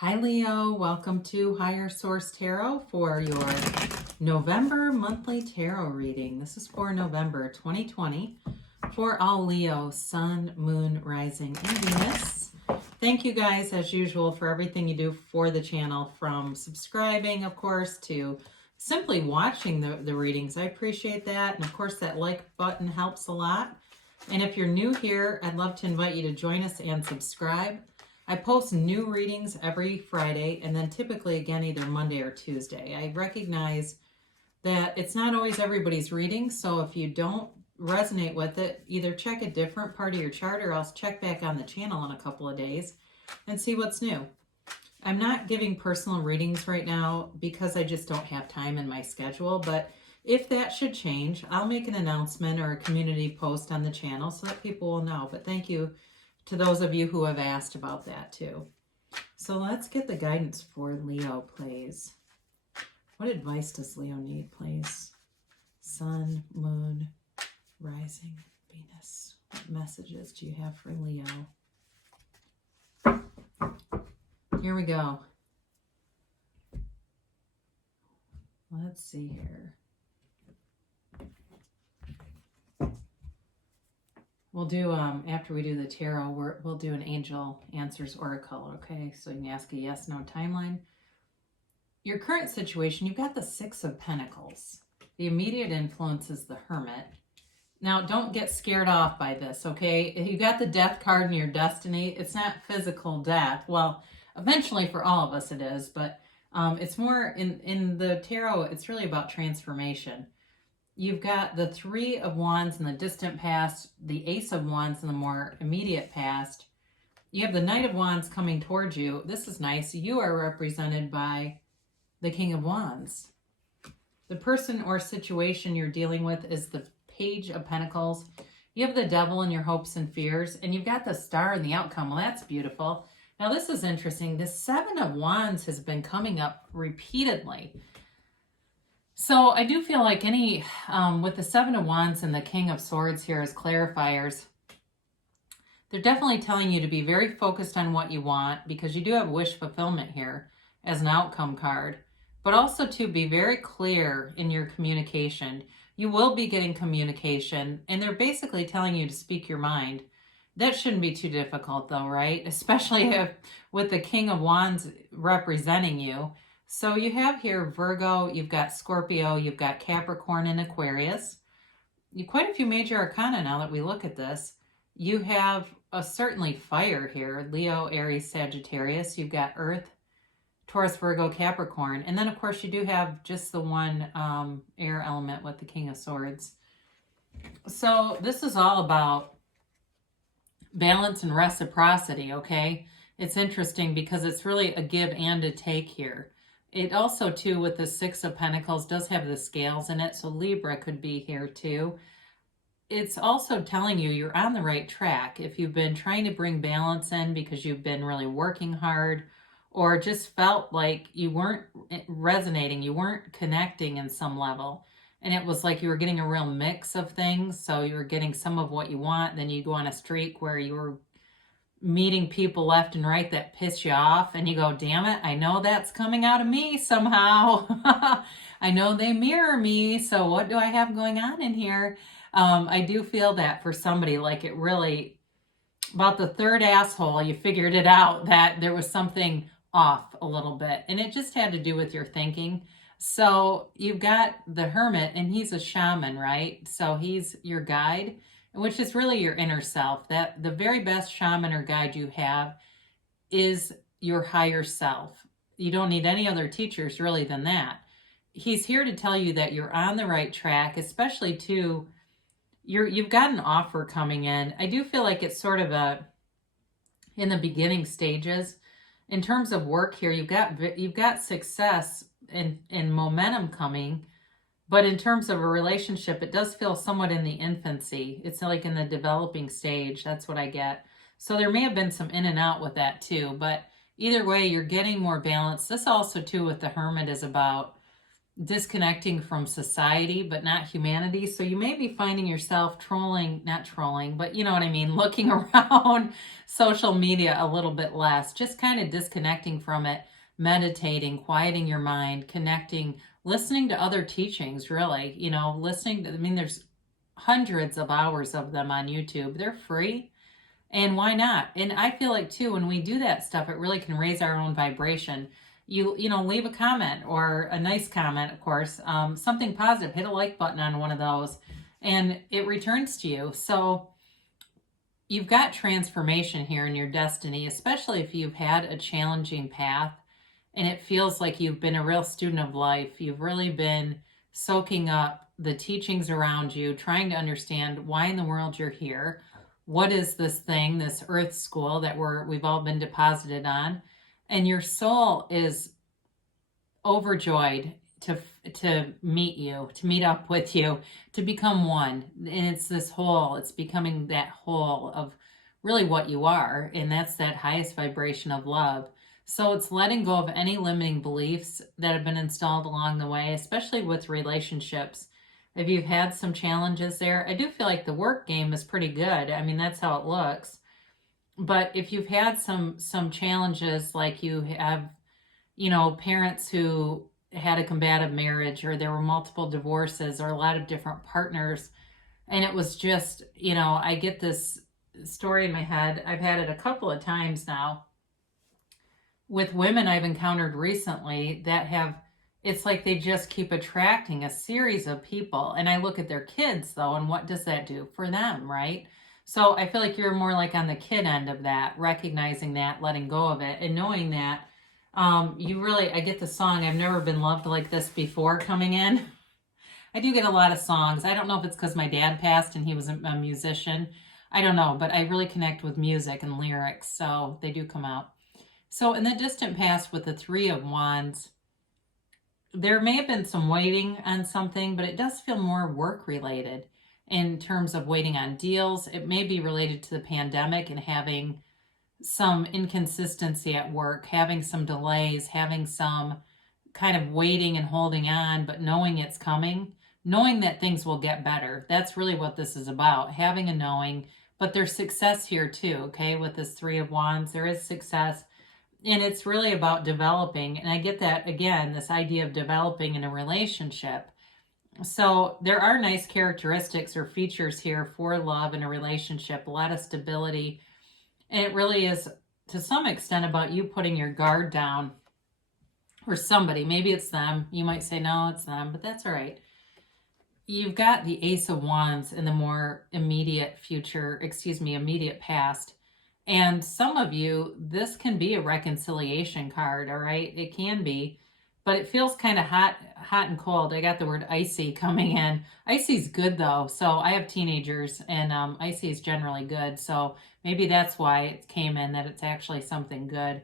Hi Leo, welcome to Higher Source Tarot for your November monthly tarot reading. This is for November 2020 for all Leo, Sun, Moon, Rising, and Venus. Thank you guys as usual for everything you do for the channel, from subscribing of course to simply watching the readings. I appreciate that, and of course that like button helps a lot. And if you're new here, I'd love to invite you to join us and subscribe. I post new readings every Friday, and then typically again either Monday or Tuesday. I recognize that it's not always everybody's reading, so if you don't resonate with it, either check a different part of your chart or else check back on the channel in a couple of days and see what's new. I'm not giving personal readings right now because I just don't have time in my schedule, but if that should change, I'll make an announcement or a community post on the channel so that people will know. But thank you to those of you who have asked about that too. So let's get the guidance for Leo, please. What advice does Leo need, please? Sun, Moon, Rising, Venus. What messages do you have for Leo? Here we go. Let's see here. We'll do, after we do the tarot, we'll do an Angel Answers Oracle, okay? So you can ask a yes, no timeline. Your current situation, you've got the Six of Pentacles. The immediate influence is the Hermit. Now, don't get scared off by this, okay? If you got the Death card in your destiny, it's not physical death. Well, eventually for all of us it is, but it's more, in the tarot, it's really about transformation. You've got the Three of Wands in the distant past, the Ace of Wands in the more immediate past. You have the Knight of Wands coming towards you. This is nice. You are represented by the King of Wands. The person or situation you're dealing with is the Page of Pentacles. You have the Devil in your hopes and fears, and you've got the Star in the outcome. Well, that's beautiful. Now, this is interesting. The Seven of Wands has been coming up repeatedly. So I do feel like with the Seven of Wands and the King of Swords here as clarifiers, they're definitely telling you to be very focused on what you want, because you do have wish fulfillment here as an outcome card, but also to be very clear in your communication. You will be getting communication, and they're basically telling you to speak your mind. That shouldn't be too difficult though, right? Especially if with the King of Wands representing you. So you have here Virgo, you've got Scorpio, you've got Capricorn and Aquarius. Quite a few major arcana now that we look at this. You have certainly fire here, Leo, Aries, Sagittarius. You've got Earth, Taurus, Virgo, Capricorn. And then of course you do have just the one air element with the King of Swords. So this is all about balance and reciprocity, okay? It's interesting because it's really a give and a take here. It also, too, with the Six of Pentacles, does have the scales in it, so Libra could be here, too. It's also telling you you're on the right track. If you've been trying to bring balance in because you've been really working hard, or just felt like you weren't resonating, you weren't connecting in some level, and it was like you were getting a real mix of things, so you were getting some of what you want, then you go on a streak where you were meeting people left and right that piss you off, and you go, damn it, I know that's coming out of me somehow. I know they mirror me, so what do I have going on in here? I do feel that for somebody, like it really, about the third asshole, you figured it out that there was something off a little bit, and it just had to do with your thinking. So you've got the Hermit, and he's a shaman, right? So he's your guide, which is really your inner self. That the very best shaman or guide you have is your higher self. You don't need any other teachers really than that. He's here to tell you that you're on the right track, especially too, you've got an offer coming in. I do feel like it's sort of in the beginning stages. In terms of work here, you've got success and momentum coming. But in terms of a relationship, it does feel somewhat in the infancy. It's like in the developing stage. That's what I get. So there may have been some in and out with that too. But either way, you're getting more balance. This also too with the Hermit is about, disconnecting from society, but not humanity. So you may be finding yourself not trolling, but you know what I mean, looking around social media a little bit less, just kind of disconnecting from it, meditating, quieting your mind, connecting, listening to other teachings, really, listening to, I mean, there's hundreds of hours of them on YouTube. They're free. And why not? And I feel like too, when we do that stuff, it really can raise our own vibration. Leave a comment, or a nice comment, of course, something positive, hit a like button on one of those, and it returns to you. So you've got transformation here in your destiny, especially if you've had a challenging path and it feels like you've been a real student of life. You've really been soaking up the teachings around you, trying to understand why in the world you're here. What is this thing, this earth school that we've all been deposited on? And your soul is overjoyed to meet up with you, to become one. And it's this whole, it's becoming that whole of really what you are. And that's that highest vibration of love. So it's letting go of any limiting beliefs that have been installed along the way, especially with relationships. If you've had some challenges there, I do feel like the work game is pretty good. I mean, that's how it looks. But if you've had some challenges, like you have, parents who had a combative marriage, or there were multiple divorces, or a lot of different partners, and it was just, I get this story in my head. I've had it a couple of times now with women I've encountered recently that have, it's like they just keep attracting a series of people. And I look at their kids though, and what does that do for them, right? So I feel like you're more like on the kid end of that, recognizing that, letting go of it, and knowing that I get the song, I've Never Been Loved Like This Before, coming in. I do get a lot of songs. I don't know if it's because my dad passed and he was a musician. I don't know, but I really connect with music and lyrics, so they do come out. So in the distant past with the Three of Wands, there may have been some waiting on something, but it does feel more work related in terms of waiting on deals. It may be related to the pandemic and having some inconsistency at work, having some delays, having some kind of waiting and holding on, but knowing it's coming, knowing that things will get better. That's really what this is about, having a knowing. But there's success here too, okay? With this Three of Wands, there is success. And it's really about developing. And I get that, again, this idea of developing in a relationship. So there are nice characteristics or features here for love in a relationship, a lot of stability. And it really is, to some extent, about you putting your guard down for somebody. Maybe it's them. You might say, no, it's them, but that's all right. You've got the Ace of Wands in the more immediate future, immediate past. And some of you, this can be a reconciliation card, all right? It can be, but it feels kind of hot and cold. I got the word icy coming in. Icy's good though. So I have teenagers, and icy is generally good. So maybe that's why it came in, that it's actually something good.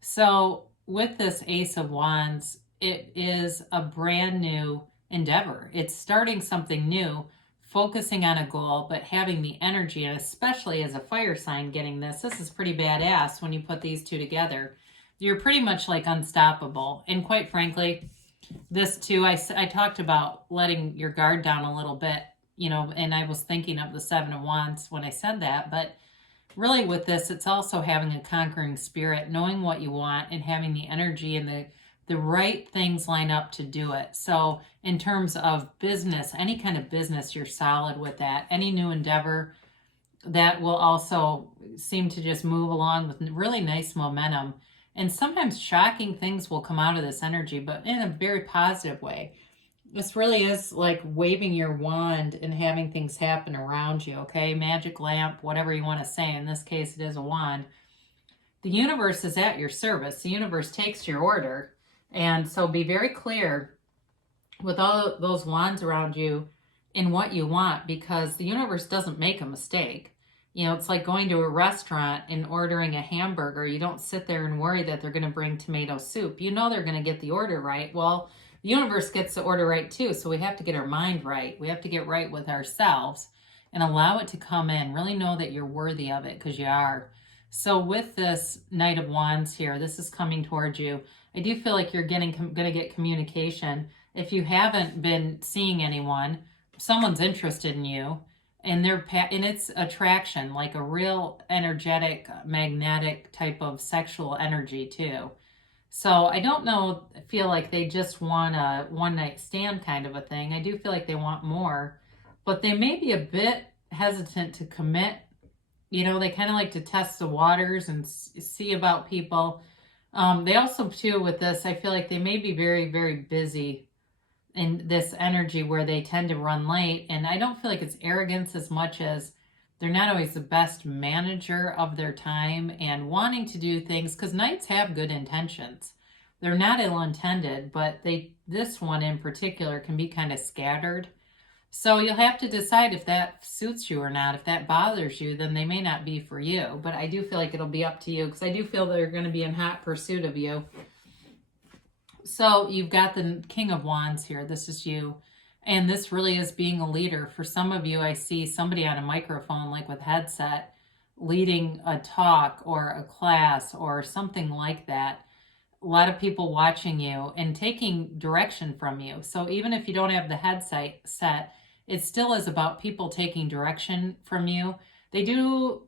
So with this Ace of Wands, it is a brand new endeavor. It's starting something new, focusing on a goal, but having the energy, and especially as a fire sign getting this is pretty badass when you put these two together. You're pretty much like unstoppable. And quite frankly, this too, I talked about letting your guard down a little bit, and I was thinking of the Seven of Wands when I said that, but really with this, it's also having a conquering spirit, knowing what you want, and having the energy and the right things line up to do it. So in terms of business, any kind of business, you're solid with that. Any new endeavor, that will also seem to just move along with really nice momentum. And sometimes shocking things will come out of this energy, but in a very positive way. This really is like waving your wand and having things happen around you, okay? Magic lamp, whatever you want to say. In this case, it is a wand. The universe is at your service. The universe takes your order. And so be very clear with all those wands around you in what you want, because the universe doesn't make a mistake. It's like going to a restaurant and ordering a hamburger. You don't sit there and worry that they're going to bring tomato soup. They're going to get the order right. Well, the universe gets the order right too. So we have to get our mind right. We have to get right with ourselves and allow it to come in. Really know that you're worthy of it, because you are. So with this Knight of Wands here, this is coming towards you. I do feel like you're going to get communication. if you haven't been seeing anyone, someone's interested in you, and and it's attraction, like a real energetic, magnetic type of sexual energy too. So I don't know, feel like they just want a one night stand kind of a thing. I do feel like they want more, but they may be a bit hesitant to commit. You know, they kind of like to test the waters and see about people. They also, too, with this, I feel like they may be very, very busy in this energy where they tend to run late. And I don't feel like it's arrogance as much as they're not always the best manager of their time and wanting to do things, because Knights have good intentions. They're not ill-intended, but this one in particular can be kind of scattered. So you'll have to decide if that suits you or not. If that bothers you, then they may not be for you. But I do feel like it'll be up to you, because I do feel they're going to be in hot pursuit of you. So you've got the King of Wands here. This is you. And this really is being a leader. For some of you, I see somebody on a microphone, like with headset, leading a talk or a class or something like that. A lot of people watching you and taking direction from you. So even if you don't have the headset set, it still is about people taking direction from you. They do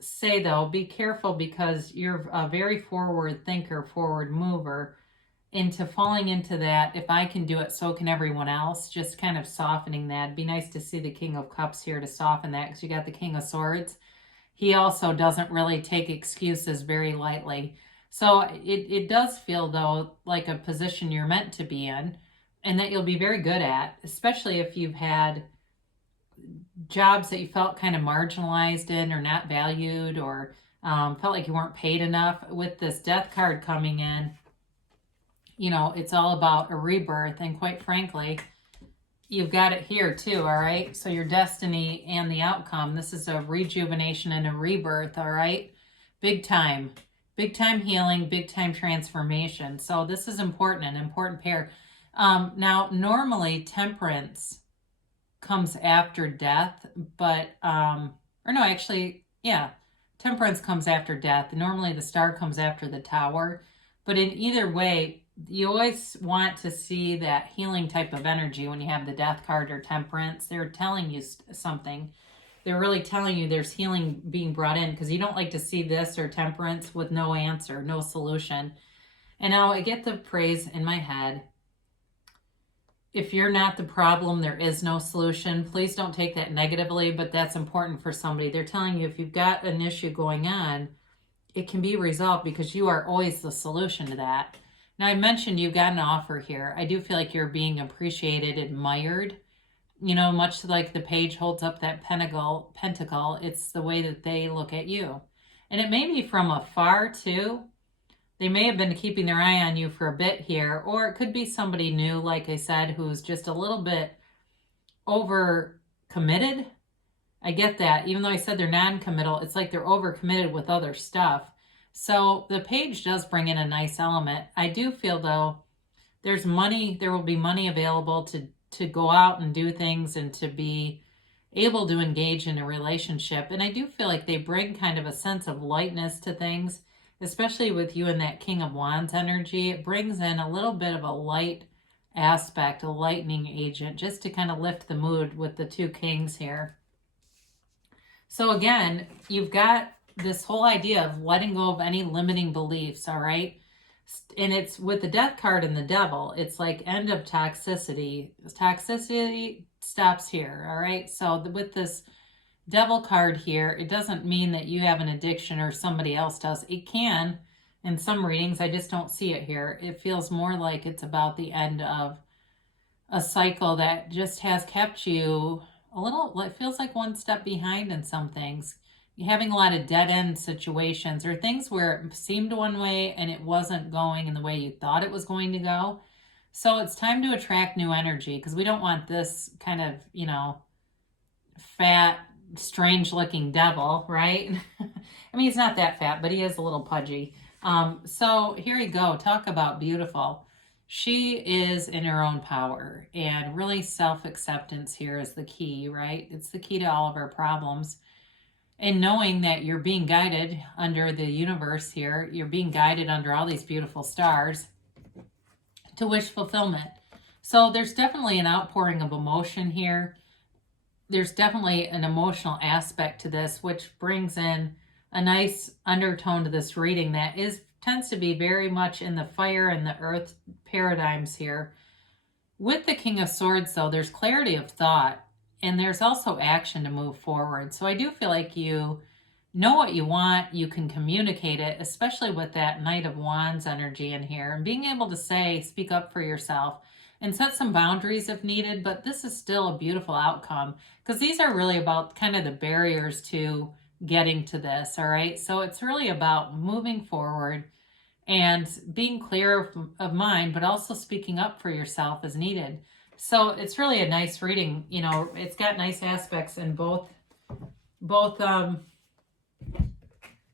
say, though, be careful, because you're a very forward thinker, forward mover, into falling into that, if I can do it, so can everyone else, just kind of softening that. It'd be nice to see the King of Cups here to soften that, because you got the King of Swords. He also doesn't really take excuses very lightly. So it does feel, though, like a position you're meant to be in, and that you'll be very good at, especially if you've had jobs that you felt kind of marginalized in or not valued, or felt like you weren't paid enough. With this Death card coming in, you know, it's all about a rebirth. And quite frankly, you've got it here too, all right? So your destiny and the outcome, this is a rejuvenation and a rebirth, all right? Big time healing, big time transformation. So this is important, an important pair. Now, normally Temperance comes after Death, but, or no, actually, yeah, Temperance comes after Death. Normally the Star comes after the Tower, but in either way, you always want to see that healing type of energy when you have the Death card or Temperance. They're telling you something. They're really telling you there's healing being brought in, because you don't like to see this or Temperance with no answer, no solution. And now I get the praise in my head. If you're not the problem, there is no solution. Please don't take that negatively, but that's important for somebody. They're telling you if you've got an issue going on, it can be resolved, because you are always the solution to that. Now, I mentioned you got an offer here. I do feel like you're being appreciated, admired. You know, much like the page holds up that pentacle, it's the way that they look at you. And it may be from afar, too. They may have been keeping their eye on you for a bit here, or it could be somebody new, like I said, who's just a little bit over committed. I get that. Even though I said they're non-committal, it's like they're over committed with other stuff. So the page does bring in a nice element. I do feel, though, there's money, there will be money available to go out and do things and to be able to engage in a relationship. And I do feel like they bring kind of a sense of lightness to things, especially with you and that King of Wands energy. It brings in a little bit of a light aspect, a lightning agent, just to kind of lift the mood with the two kings here. So again, you've got this whole idea of letting go of any limiting beliefs, all right? And it's with the Death card and the Devil, it's like end of toxicity. Toxicity stops here, all right? So with this Devil card here, it doesn't mean that you have an addiction or somebody else does. It can in some readings. I just don't see it here. It feels more like it's about the end of a cycle that just has kept you a little, it feels like one step behind in some things. You're having a lot of dead-end situations, or things where it seemed one way and it wasn't going in the way you thought it was going to go. So it's time to attract new energy, because we don't want this kind of, you know, fat, strange-looking devil, right? I mean, he's not that fat, but he is a little pudgy. So here you go. Talk about beautiful. She is in her own power, and really self-acceptance here is the key, right? It's the key to all of our problems. And knowing that you're being guided under the universe here, you're being guided under all these beautiful stars to wish fulfillment. So there's definitely an outpouring of emotion here. There's definitely an emotional aspect to this, which brings in a nice undertone to this reading that tends to be very much in the fire and the earth paradigms here. With the King of Swords, though, there's clarity of thought, and there's also action to move forward. So I do feel like you know what you want, you can communicate it, especially with that Knight of Wands energy in here, and being able to speak up for yourself and set some boundaries if needed. But this is still a beautiful outcome, because these are really about kind of the barriers to getting to this, all right? So it's really about moving forward and being clear of mind, but also speaking up for yourself as needed. So it's really a nice reading. You know, it's got nice aspects in both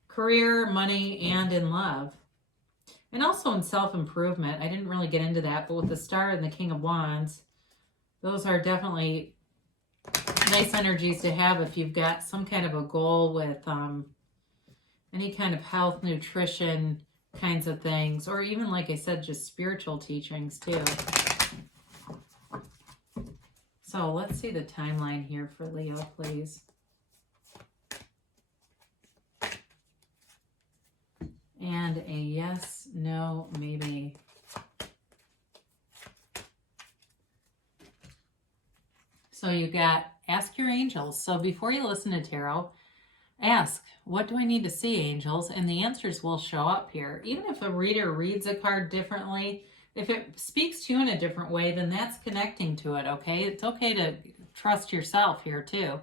career, money, and in love. And also in self-improvement. I didn't really get into that, but with the Star and the King of Wands, those are definitely nice energies to have if you've got some kind of a goal with any kind of health, nutrition kinds of things, or even, like I said, just spiritual teachings too. So let's see the timeline here for Leo, please. And a yes, no, maybe. So you got ask your angels. So before you listen to tarot, ask, what do I need to see, angels? And the answers will show up here. Even if a reader reads a card differently, if it speaks to you in a different way, then that's connecting to it, okay? It's okay to trust yourself here too.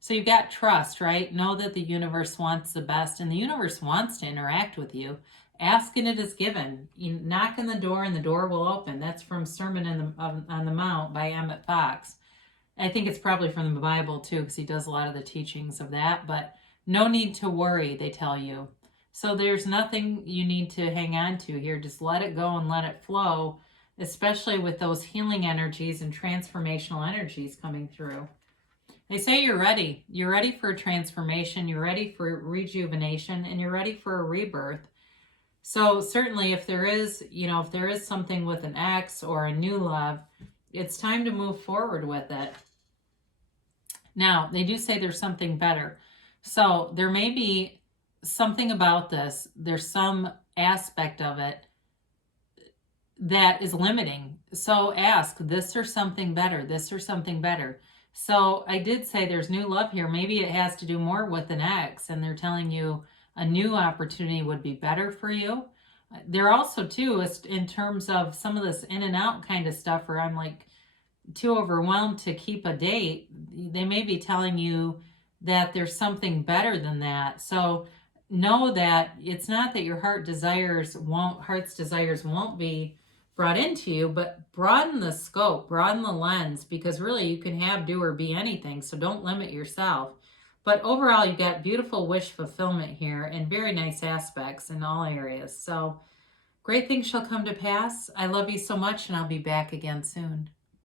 So you've got trust, right? Know that the universe wants the best, and the universe wants to interact with you. Ask and it is given. You knock on the door and the door will open. That's from Sermon on the Mount by Emmett Fox. I think it's probably from the Bible too, because he does a lot of the teachings of that. But no need to worry, they tell you. So there's nothing you need to hang on to here. Just let it go and let it flow, especially with those healing energies and transformational energies coming through. They say you're ready. You're ready for a transformation. You're ready for rejuvenation, and you're ready for a rebirth. So certainly if there is something with an ex or a new love, it's time to move forward with it. Now, they do say there's something better. So there may be something about this. There's some aspect of it that is limiting. So ask this or something better, this or something better. So I did say there's new love here. Maybe it has to do more with an ex, and they're telling you a new opportunity would be better for you. They're also, too, in terms of some of this in and out kind of stuff where I'm like too overwhelmed to keep a date, they may be telling you that there's something better than that. So know that it's not that your heart's desires won't be brought into you, but broaden the scope, broaden the lens, because really you can have, do, or be anything. So don't limit yourself. But overall, you got beautiful wish fulfillment here and very nice aspects in all areas. So great things shall come to pass. I love you so much, and I'll be back again soon.